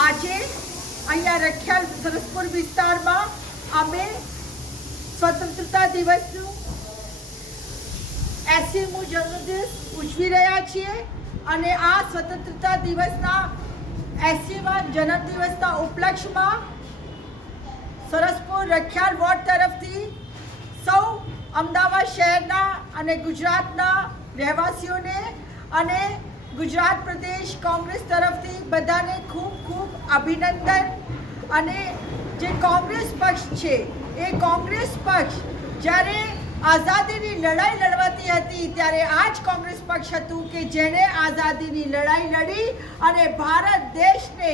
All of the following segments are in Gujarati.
આજે અહીંયા રખિયાલ સરસપુર વિસ્તારમાં અમે સ્વતંત્રતા દિવસનું 80મો જન્મદિવસ ઉજવી રહ્યા છીએ અને આ સ્વતંત્રતા દિવસના 80મા જન્મદિવસના ઉપલક્ષ્યમાં સરસપુર રખિયાલ વોર્ડ તરફથી સૌ અમદાવાદ શહેરના અને ગુજરાતના રહેવાસીઓને અને ગુજરાત પ્રદેશ કોંગ્રેસ તરફથી બધાને ખૂબ ખૂબ અભિનંદન। અને જે કોંગ્રેસ પક્ષ છે એ કોંગ્રેસ પક્ષ જ્યારે આઝાદીની લડાઈ લડવાતી હતી ત્યારે આ જ કોંગ્રેસ પક્ષ હતું કે જેણે આઝાદીની લડાઈ લડી અને ભારત દેશને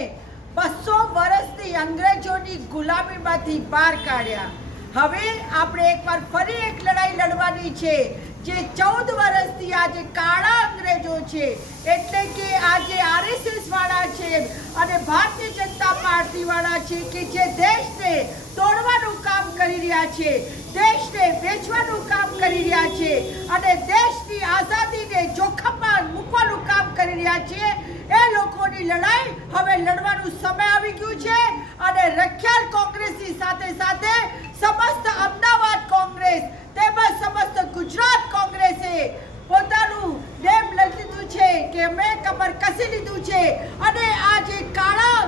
200 વર્ષની અંગ્રેજોની ગુલામીમાંથી બહાર કાઢ્યા। હવે આપણે એકવાર ફરી એક લડાઈ લડવાની છે જે 14 વર્ષથી આજે કાળા અંગ્રેજો છે એટલે કે આજે આરએસએસ વાળા છે અને ભારતીય જનતા પાર્ટી વાળા છે કે જે દેશને તોડવાનું કામ કરી રહ્યા છે, દેશને વેચવાનું કામ કરી રહ્યા છે અને દેશની આઝાદીને જોખમમાં મૂકવાનું કામ કરી રહ્યા છે। એ લોકોની લડાઈ હવે લડવાનું સમય આવી ગયું છે અને રખિયાલ કોંગ્રેસની સાથે સાથે સમસ્ત અમદાવાદ કોંગ્રેસ તેમજ સમસ્ત ગુજરાત કોંગ્રેસે પોતાનું નેમ લઈ લીધું છે કે મેં કમર કસી લીધું છે અને આ જે કાળા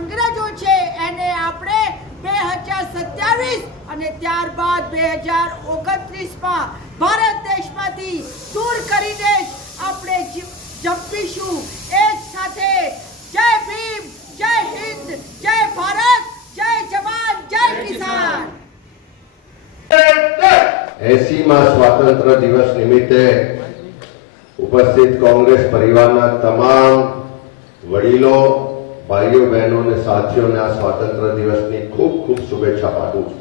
અંગ્રેજો છે એને આપણે 2027 અને ત્યારબાદ 2029માં ભારત દેશમાંથી દૂર કરીને આપણે જંપીશું। એક સાથે જય ભીમ, જય હિન્દ, જય ભારત, જય જવાન, જય કિસાન। 80મા સ્વાતંત્ર્ય દિવસ નિમિત્તે ઉપસ્થિત કોંગ્રેસ પરિવારના તમામ વડીલો, ભાઈઓ બહેનો અને સાથીઓને આ સ્વાતંત્ર્ય દિવસની ખૂબ ખૂબ શુભેચ્છા પાઠવું છું।